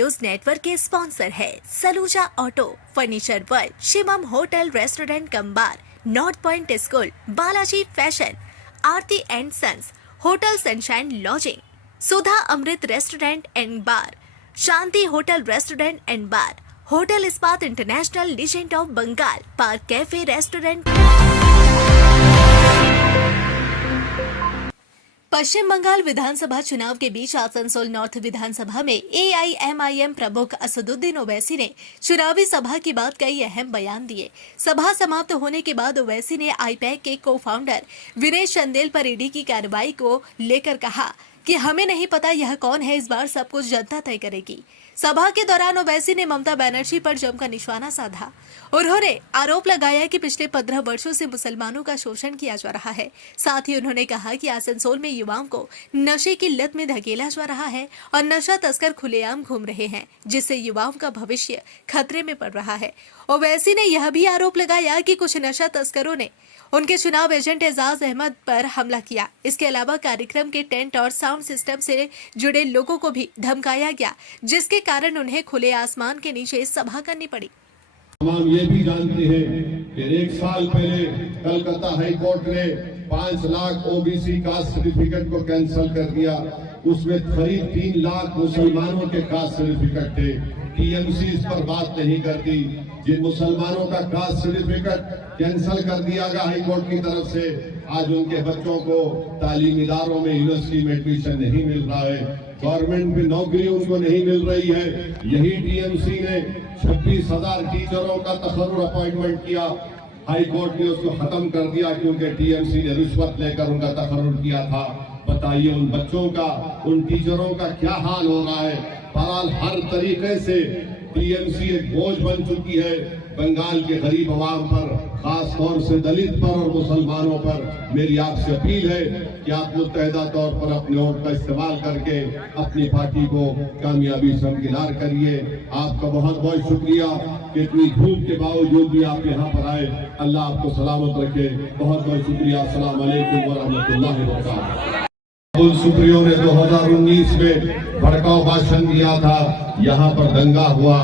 News network के sponsor है Saluja auto, furniture world, Shivam hotel restaurant cum bar, north point school, Balaji fashion, Aarti and sons, hotel sunshine lodging, Sudha Amrit restaurant and bar, Shanti hotel restaurant and bar, hotel Ispat international legend of Bengal, park cafe restaurant. Paschim Bengal विधानसभा चुनाव के बीच Asansol north विधानसभा में AIMIM प्रमुख असदुद्दीन ओवैसी ने चुनावी सभा के बाद कई अहम बयान दिए। सभा समाप्त होने के बाद ओवैसी ने आईपैक के को फाउंडर विनय चंदेल पर ईडी की कार्रवाई को लेकर कहा कि हमें नहीं पता यह कौन है, इस बार सब कुछ जनता तय करेगी। सभा के दौरान ओवैसी ने ममता बनर्जी पर जमकर निशाना साधा। उन्होंने आरोप लगाया कि पिछले 15 वर्षों से मुसलमानों का शोषण किया जा रहा है। साथ ही उन्होंने कहा कि आसनसोल में युवाओं को नशे की लत में धकेला जा रहा है और नशा तस्कर खुलेआम घूम रहे हैं, जिससे युवाओं का भविष्य खतरे में पड़ रहा है। ओवैसी ने यह भी आरोप लगाया कि कुछ नशा तस्करों ने उनके चुनाव एजेंट एजाज अहमद पर हमला किया। इसके अलावा कार्यक्रम के टेंट और साउंड सिस्टम से जुड़े लोगों को भी धमकाया गया, जिसके कारण उन्हें खुले आसमान के नीचे सभा करनी पड़ी। हम ये भी जानते हैं कि 1 साल पहले कलकत्ता हाई कोर्ट ने 5 लाख ओबीसी कास्ट सर्टिफिकेट को कैंसिल कर दिया। उसमें करीब 3 लाख मुसलमानों के कास्ट सर्टिफिकेट थे। टीएमसी इस पर बात नहीं करती। जिन मुसलमानों का कास्ट सर्टिफिकेट कैंसिल कर दिया गया हाई कोर्ट की तरफ से, आज उनके बच्चों को तालीमी इदारों में, यूनिवर्सिटी में एडमिशन नहीं मिल रहा है, गवर्नमेंट में नौकरी उनको नहीं मिल रही है। यही टीएमसी ने 26,000 टीचरों का तकर्रुर अपॉइंटमेंट किया, हाई कोर्ट ने उसको खत्म कर दिया क्योंकि टीएमसी ने रिश्वत लेकर उनका तकर्रुर किया था। बताइए उन बच्चों का, उन टीचरों का क्या हाल हो रहा है। बहरहाल हर तरीके से टीएमसी एक बोझ बन चुकी है बंगाल के गरीब आवाम पर, खास तौर से दलित पर और मुसलमानों पर। मेरी आपसे अपील है कि आप मुत्तहिदा तौर पर अपने वोट का इस्तेमाल करके अपनी पार्टी को कामयाबी से हमकिनार करिए। आपका बहुत बहुत शुक्रिया कि इतनी धूप के बावजूद भी आप यहाँ पर आए। अल्लाह आपको सलामत रखे। बहुत बहुत शुक्रिया। अस्सलाम वालेकुम व रहमतुल्लाहि व बरकातहू। बाबुल सुप्रियो ने 2019 में भड़काऊ भाषण दिया था, यहाँ पर दंगा हुआ।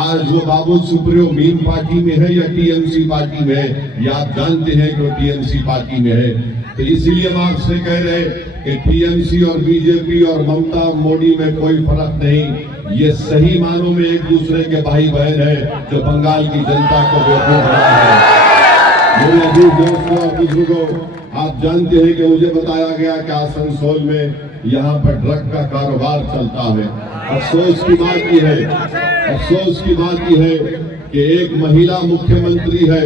आज वो बाबुल सुप्रियो मीम पार्टी में है या टीएमसी पार्टी में है, ये आप जानते हैं कि वो टीएमसी पार्टी में है। तो इसीलिए हम आपसे कह रहे हैं कि टीएमसी और बीजेपी और ममता मोदी में कोई फर्क नहीं। ये सही मानों में एक दूसरे के भाई बहन है जो बंगाल की जनता को बेवकूफ बना है। मेरे अजीज दोस्तों और बुजुर्गों, आप जानते हैं कि मुझे बताया गया कि आसनसोल में यहाँ पर ड्रग का कारोबार चलता है। अफसोस की बात यह है कि एक महिला मुख्यमंत्री है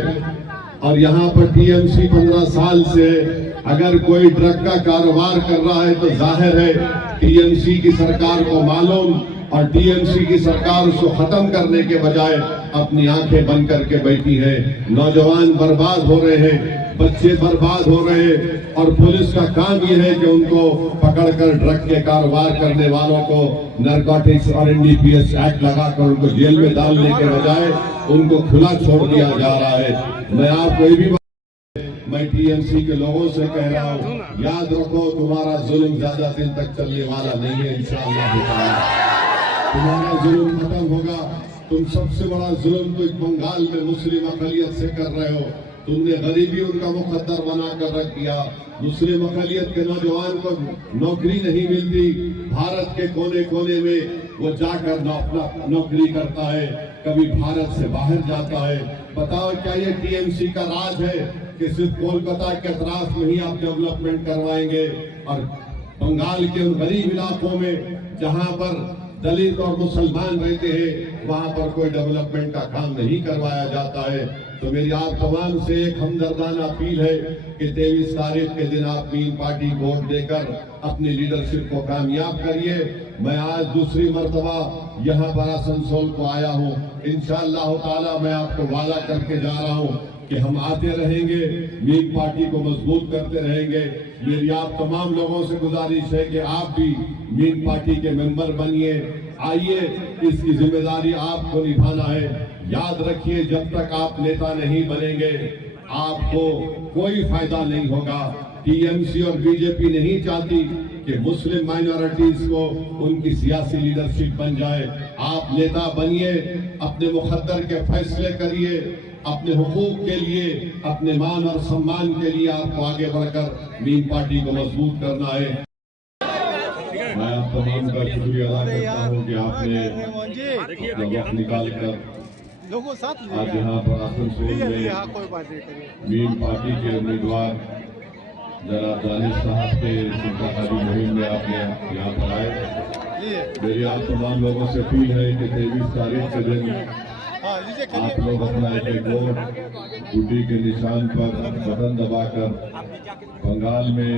और यहाँ पर टीएमसी 15 साल से है। अगर कोई ड्रग का कारोबार कर रहा है तो जाहिर है टीएमसी की सरकार को मालूम, और टीएमसी की सरकार उसको खत्म करने के बजाय अपनी आंखें बंद करके बैठी है। नौजवान बर्बाद हो रहे हैं, बच्चे बर्बाद हो रहे हैं, और पुलिस का काम यह है कि उनको पकड़कर ड्रग के कारोबार करने वालों को नारकोटिक्स और एनडीपीएस एक्ट लगाकर उनको जेल में डालने के बजाय उनको खुला छोड़ दिया जा रहा है। मैं आपको ये भी मैं टीएमसी के लोगों से कह रहा हूँ, याद रखो तुम्हारा जुल्म ज्यादा दिन तक चलने वाला नहीं है। इंशाअल्लाह तुम्हारा जुल्म खत्म होगा। तुम सबसे बड़ा जुल्म तो बंगाल में मुस्लिम अक़लियत से कर रहे हो। तुमने गरीबी उनका मुकद्दर बना कर रख दिया। मुस्लिम अक़लियत के नौजवान को नौकरी नहीं मिलती। भारत के कोने कोने में वो जाकर नौकरी करता है, कभी भारत से बाहर जाता है। बताओ क्या ये टीएमसी का राज है कि सिर्फ कोलकाता के अतराफ में ही आप डेवलपमेंट करवाएंगे और बंगाल के उन गरीब इलाकों में जहां पर दलित और मुसलमान रहते हैं वहां पर कोई डेवलपमेंट का काम नहीं करवाया जाता है। तो मेरी आप तमाम से एक हमदर्दाना अपील है कि 23 तारीख के दिन आप मीम पार्टी को वोट देकर अपनी लीडरशिप को कामयाब करिए। मैं आज दूसरी मर्तबा यहाँ पर आसनसोल को आया हूँ। इंशाअल्लाह ताला मैं आपको वादा करके जा रहा हूँ कि हम आते रहेंगे, मीम पार्टी को मजबूत करते रहेंगे। मेरी आप तमाम लोगों से गुजारिश है कि आप भी मीम पार्टी के मेंबर बनिए। आइए, इसकी जिम्मेदारी आपको निभाना है। याद रखिए, जब तक आप नेता नहीं बनेंगे आपको कोई फायदा नहीं होगा। टीएमसी और बीजेपी नहीं चाहती कि मुस्लिम माइनॉरिटीज को उनकी सियासी लीडरशिप बन जाए। आप नेता बनिए, अपने मुकद्दर के फैसले करिए, अपने हुकूक के लिए, अपने मान और सम्मान के लिए आपको आगे बढ़कर मीम पार्टी को मजबूत करना है। मैं आप तमाम का शुक्रिया अदा करता हूँ कि आपने वक्त निकाल कर आज यहाँ पर आसनसोल में मीम पार्टी के उम्मीदवार जनाब दानिश साहब के इंतखाबी मुहिम में आपने यहाँ पर आए। मेरी आप तमाम लोगों से अपील है कि 23 तारीख के दिन आप लोग अपना एक वोट गुड्डी के निशान पर बटन दबाकर बंगाल में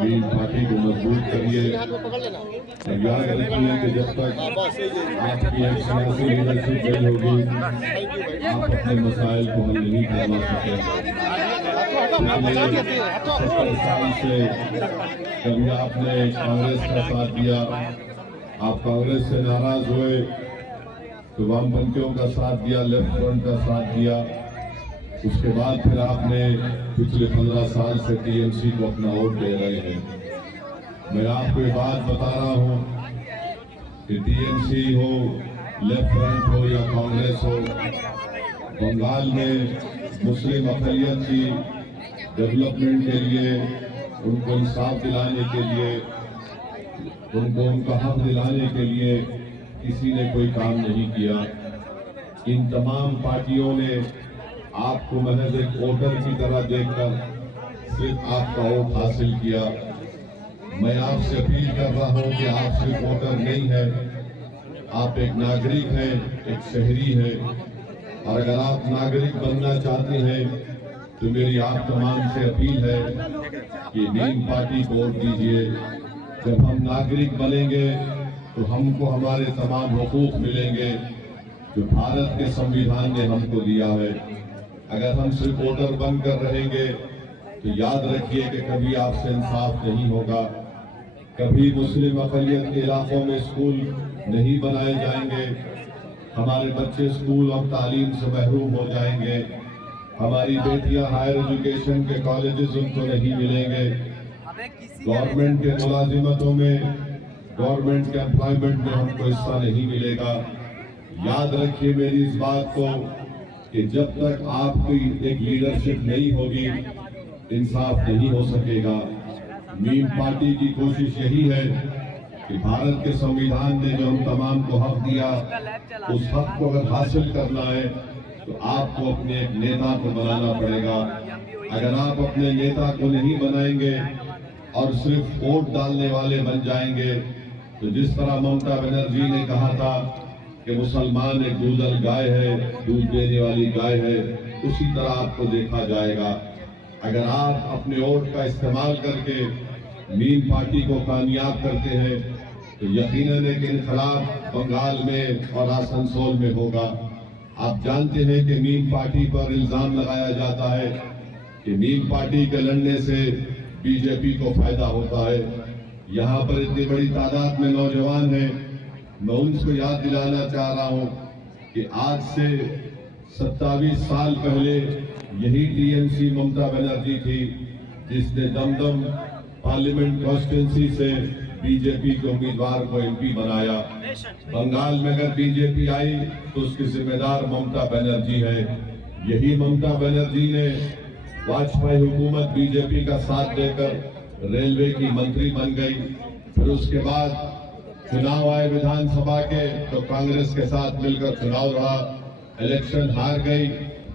मीम पार्टी को मजबूत करिए। याद रखिए कि जब तक आपकी एक सियासी लीडरशिप नहीं होगी, आप अपने मसाइल को हल नहीं करवा सकेंगे। 70 साल से कभी आपने कांग्रेस का साथ दिया, आप कांग्रेस से नाराज हुए तो वामपंथियों का साथ दिया, लेफ्ट फ्रंट का साथ दिया। उसके बाद फिर आपने पिछले 15 साल से टीएमसी को अपना वोट दे रहे हैं। मैं आपको ये बात बता रहा हूं कि टीएमसी हो, लेफ्ट फ्रंट हो या कांग्रेस हो, बंगाल में मुस्लिम अक़लियत की डेवलपमेंट के लिए, उनको इंसाफ दिलाने के लिए, उनको उनका हक दिलाने के लिए किसी ने कोई काम नहीं किया। इन तमाम पार्टियों ने आपको महज एक वोटर की तरह देखकर सिर्फ आपका वोट हासिल किया। मैं आपसे अपील कर रहा हूं कि आप सिर्फ वोटर नहीं है, आप एक नागरिक हैं, एक शहरी हैं। और अगर आप नागरिक बनना चाहते हैं तो मेरी आप तमाम से अपील है कि मीम पार्टी को वोट दीजिए। जब हम नागरिक बनेंगे तो हमको हमारे तमाम हुकूक मिलेंगे जो भारत के संविधान ने हमको दिया है। अगर हम सिर्फ वोटर बनकर रहेंगे तो याद रखिए कि कभी आपसे इंसाफ नहीं होगा, कभी मुस्लिम अक़लियत के इलाकों में स्कूल नहीं बनाए जाएंगे, हमारे बच्चे स्कूल और तालीम से महरूम हो जाएंगे, हमारी बेटियां हायर एजुकेशन के कॉलेजेस उनको नहीं मिलेंगे, गवर्नमेंट के मुलाजिमतों में, गवर्नमेंट के एम्प्लॉयमेंट में हमको हिस्सा नहीं मिलेगा। याद रखिए मेरी इस बात को कि जब तक आपकी एक लीडरशिप नहीं होगी, इंसाफ नहीं हो सकेगा। मीम पार्टी की कोशिश यही है कि भारत के संविधान ने जो हम तमाम को हक दिया, उस हक को अगर हासिल करना है तो आपको अपने एक नेता को बनाना पड़ेगा। अगर आप अपने नेता को नहीं बनाएंगे और सिर्फ वोट डालने वाले बन जाएंगे तो जिस तरह ममता बनर्जी ने कहा था कि मुसलमान एक दूधल गाय है, दूध देने वाली गाय है, उसी तरह आपको देखा जाएगा। अगर आप अपने वोट का इस्तेमाल करके मीम पार्टी को कामयाब करते हैं तो यकीनन एक इनकलाब बंगाल में और आसनसोल में होगा। आप जानते हैं कि मीम पार्टी पर इल्जाम लगाया जाता है कि मीम पार्टी के लड़ने से बीजेपी को फायदा होता है। यहाँ पर इतनी बड़ी तादाद में नौजवान हैं, मैं उनको याद दिलाना चाह रहा हूँ कि आज से 27 साल पहले यही टीएमसी ममता बनर्जी थी जिसने दमदम पार्लियामेंट कॉन्स्टिट्यूंसी से बीजेपी के उम्मीदवार को एमपी बनाया। बंगाल में अगर बीजेपी आई तो उसकी जिम्मेदार ममता बनर्जी है। यही ममता बनर्जी ने वाजपेयी हुकूमत बीजेपी का साथ देकर रेलवे की मंत्री बन गई। फिर उसके बाद चुनाव आए विधानसभा के तो कांग्रेस के साथ मिलकर चुनाव लड़ा, इलेक्शन हार गई,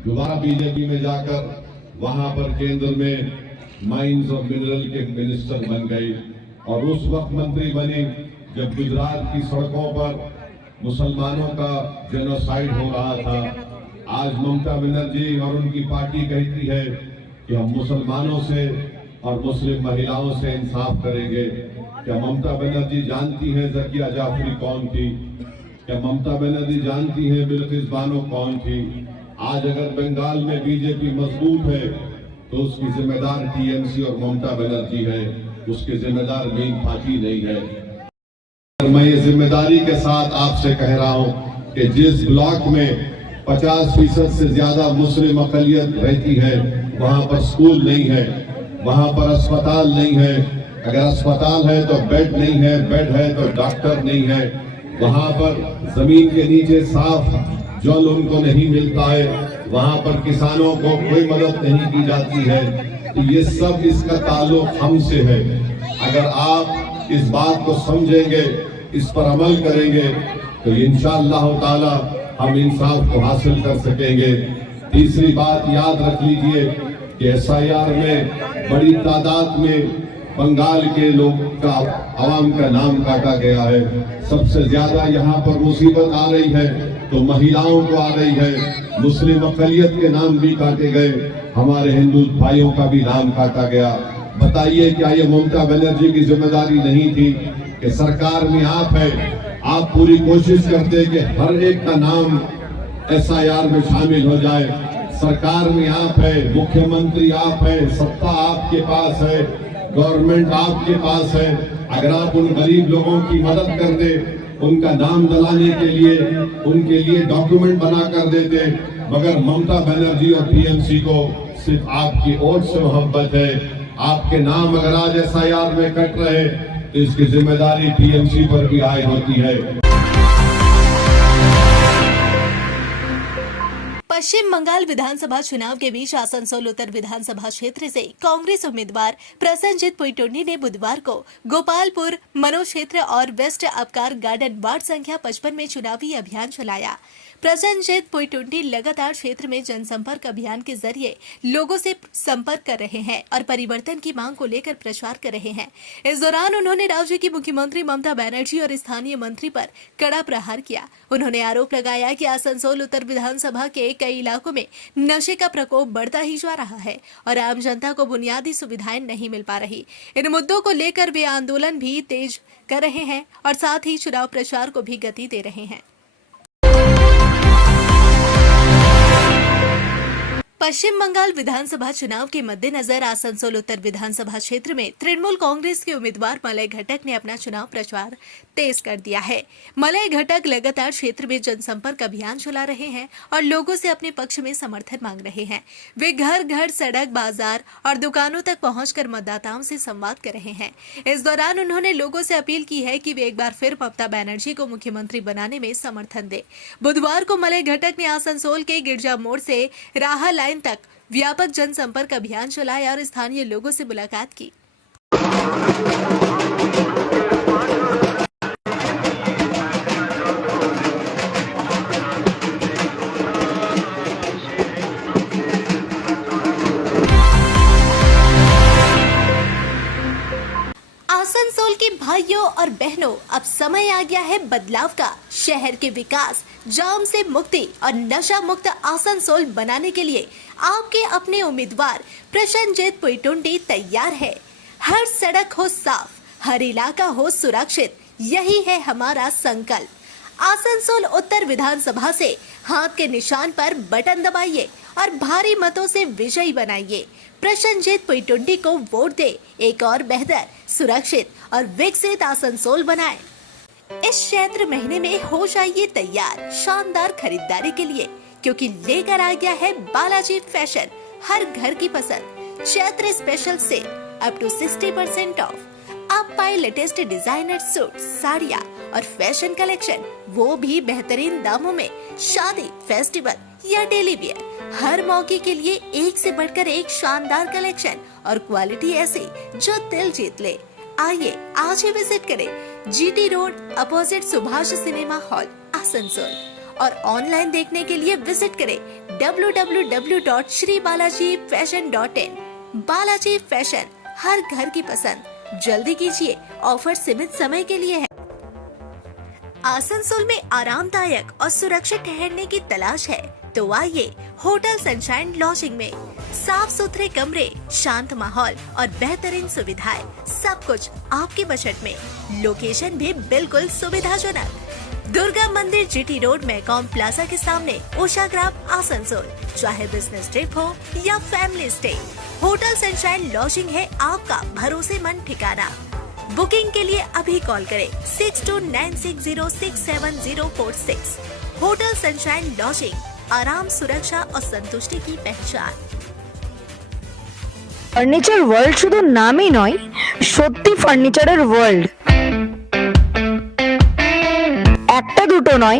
दोबारा बीजेपी में जाकर वहां पर केंद्र में माइंस और मिनरल के मिनिस्टर बन गई। और उस वक्त मंत्री बनी जब गुजरात की सड़कों पर मुसलमानों का जेनोसाइड हो रहा था। आज ममता बनर्जी और उनकी पार्टी कहती है कि हम मुसलमानों से और मुस्लिम महिलाओं से इंसाफ करेंगे। क्या ममता बनर्जी जानती है ज़किया जाफरी कौन थी? क्या ममता बनर्जी जानती है बिल्किस बानो कौन थी? आज अगर बंगाल में बीजेपी मजबूत है तो उसकी जिम्मेदार टीएमसी और ममता बनर्जी है, उसके जिम्मेदार मीम पार्टी नहीं है। मैं ये जिम्मेदारी के साथ आपसे कह रहा हूँ कि जिस ब्लॉक में 50% से ज्यादा मुस्लिम अक़लियत रहती है, वहाँ पर स्कूल नहीं है, वहाँ पर अस्पताल नहीं है। अगर अस्पताल है तो बेड नहीं है, बेड है तो डॉक्टर नहीं है, वहां पर जमीन के नीचे साफ जल उनको नहीं मिलता है, वहां पर किसानों को कोई मदद नहीं की जाती है। तो ये सब इसका ताल्लुक हमसे है। अगर आप इस बात को समझेंगे, इस पर अमल करेंगे, तो इंशाअल्लाह ताला हम इंसाफ को हासिल कर सकेंगे। तीसरी बात याद रख लीजिए कि SIR में बड़ी तादाद में बंगाल के लोग का, आवाम का नाम काटा गया है। सबसे ज्यादा यहाँ पर मुसीबत आ रही है तो महिलाओं को आ रही है। मुस्लिम अक़लियत के नाम भी काटे गए, हमारे हिंदू भाइयों का भी नाम काटा गया। बताइए क्या ये ममता बनर्जी की जिम्मेदारी नहीं थी कि सरकार में आप है, आप पूरी कोशिश करते कि हर एक का नाम SIR में शामिल हो जाए। सरकार में आप है, मुख्यमंत्री आप है, सत्ता आपके पास है, गवर्नमेंट आपके पास है। अगर आप उन गरीब लोगों की मदद कर दे, उनका नाम दलाने के लिए उनके लिए डॉक्यूमेंट बना कर देते, मगर ममता बनर्जी और TMC को सिर्फ आपकी वोट से मोहब्बत है। आपके नाम अगर आज SIR में कट रहे तो इसकी जिम्मेदारी TMC पर भी आए होती है। पश्चिम बंगाल विधानसभा चुनाव के बीच आसनसोल उत्तर विधानसभा क्षेत्र से कांग्रेस उम्मीदवार प्रसन्नजीत पुईटुंडी ने बुधवार को गोपालपुर मनोक्षेत्र और वेस्ट अपकार गार्डन वार्ड संख्या 55 में चुनावी अभियान चलाया। प्रसन्नजीत पुईटुंडी लगातार क्षेत्र में जनसंपर्क अभियान के जरिए लोगों से संपर्क कर रहे हैं और परिवर्तन की मांग को लेकर प्रचार कर रहे हैं। इस दौरान उन्होंने राज्य की मुख्यमंत्री ममता बनर्जी और स्थानीय मंत्री पर कड़ा प्रहार किया। उन्होंने आरोप लगाया कि आसनसोल उत्तर विधानसभा के कई इलाकों में नशे का प्रकोप बढ़ता ही जा रहा है और आम जनता को बुनियादी सुविधाएं नहीं मिल पा रही। इन मुद्दों को लेकर वे आंदोलन भी तेज कर रहे हैं और साथ ही चुनाव प्रचार को भी गति दे रहे हैं। पश्चिम बंगाल विधानसभा चुनाव के मद्देनजर आसनसोल उत्तर विधानसभा क्षेत्र में तृणमूल कांग्रेस के उम्मीदवार मलय घटक ने अपना चुनाव प्रचार तेज कर दिया है। मलय घटक लगातार क्षेत्र में जनसंपर्क अभियान चला रहे हैं और लोगों से अपने पक्ष में समर्थन मांग रहे हैं। वे घर घर, सड़क, बाजार और दुकानों तक पहुंचकर मतदाताओं से संवाद कर रहे हैं। इस दौरान उन्होंने लोगों से अपील की है कि वे एक बार फिर ममता बनर्जी को मुख्यमंत्री बनाने में समर्थन दें। बुधवार को मलय घटक ने आसनसोल के गिरजा मोड़ से राह लाइन तक व्यापक जनसंपर्क अभियान चलाया और स्थानीय लोगों से मुलाकात की। आसनसोल के भाइयों और बहनों, अब समय आ गया है बदलाव का। शहर के विकास, जाम से मुक्ति और नशा मुक्त आसनसोल बनाने के लिए आपके अपने उम्मीदवार प्रसन्नजीत पुईटुंडी तैयार है। हर सड़क हो साफ, हर इलाका हो सुरक्षित, यही है हमारा संकल्प। आसनसोल उत्तर विधानसभा से हाथ के निशान पर बटन दबाइए और भारी मतों से विजयी बनाइए। प्रसन्नजीत पुईटुंडी को वोट दे, एक और बेहतर, सुरक्षित और विकसित आसनसोल बनाएं। इस क्षेत्र महीने में हो जाइए तैयार शानदार खरीदारी के लिए, क्योंकि लेकर आ गया है बालाजी फैशन हर घर की पसंद। Chaitra special sale up to 60% off. आप पाए लेटेस्ट डिजाइनर सूट, साड़ियाँ और फैशन कलेक्शन, वो भी बेहतरीन दामों में। शादी, फेस्टिवल या डेली वियर, हर मौके के लिए एक से बढ़कर एक शानदार कलेक्शन और क्वालिटी ऐसी जो दिल जीत ले। आइए आज ही विजिट करें GT road opposite Subhash cinema hall Asansol, और ऑनलाइन देखने के लिए विजिट करें www.shribalaji.fashion.in। बालाजी फैशन हर घर की पसंद। जल्दी कीजिए, ऑफर सीमित समय के लिए है। आसनसोल में आरामदायक और सुरक्षित ठहरने की तलाश है तो आइए होटल सनशाइन लॉजिंग में। साफ सुथरे कमरे, शांत माहौल और बेहतरीन सुविधाएं, सब कुछ आपके बजट में। लोकेशन भी बिल्कुल सुविधाजनक। दुर्गा मंदिर GT रोड मैकॉम प्लाजा के सामने, उषाग्राम आसनसोल। चाहे बिजनेस ट्रिप हो या family stay, hotel sunshine lodging है आपका भरोसेमंद ठिकाना। बुकिंग के लिए अभी कॉल करें 6296067046। होटल सनशाइन लॉजिंग, आराम, सुरक्षा और संतुष्टि की पहचान। ফার্নিচার ওয়ার্ল্ড শুধু নামই নয়, সত্যি ফার্নিচারের ওয়ার্ল্ড। একটা দুটো নয়,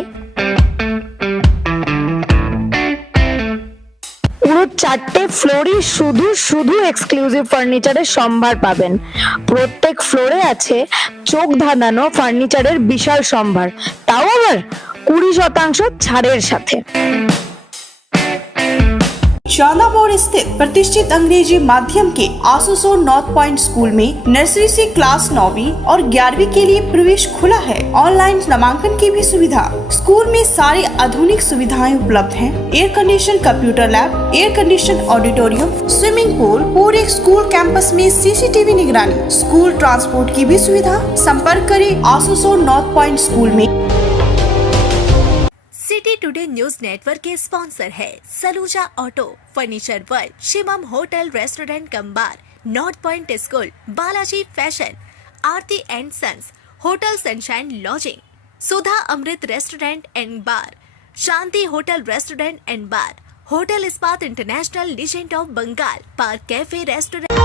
পুরো 4টে ফ্লোরই শুধু শুধু এক্সক্লুসিভ ফার্নিচারের সম্ভার পাবেন। প্রত্যেক ফ্লোরে আছে চোখ ধাঁধানো ফার্নিচারের বিশাল সম্ভার, তাও আবার 20% ছাড়ের সাথে। शाला मोड़ स्थित प्रतिष्ठित अंग्रेजी माध्यम के आसुसो नॉर्थ पॉइंट स्कूल में नर्सरी से क्लास 9वीं और 11वीं के लिए प्रवेश खुला है। ऑनलाइन नामांकन की भी सुविधा। स्कूल में सारी आधुनिक सुविधाएं उपलब्ध हैं। Air condition computer lab, air condition auditorium, swimming pool, पूरे स्कूल कैंपस में सीसीटीवी निगरानी, स्कूल ट्रांसपोर्ट की भी सुविधा। संपर्क करें आसुसो नॉर्थ पॉइंट स्कूल में। सिटी टुडे न्यूज नेटवर्क के स्पॉन्सर है Saluja auto, furniture world, Shivam hotel restaurant cum bar, north point school, Balaji fashion, Aarti and sons, hotel sunshine lodging, Sudha Amrit restaurant and bar, Shanti hotel restaurant and bar, hotel Ispat international legend of Bengal, park cafe restaurant.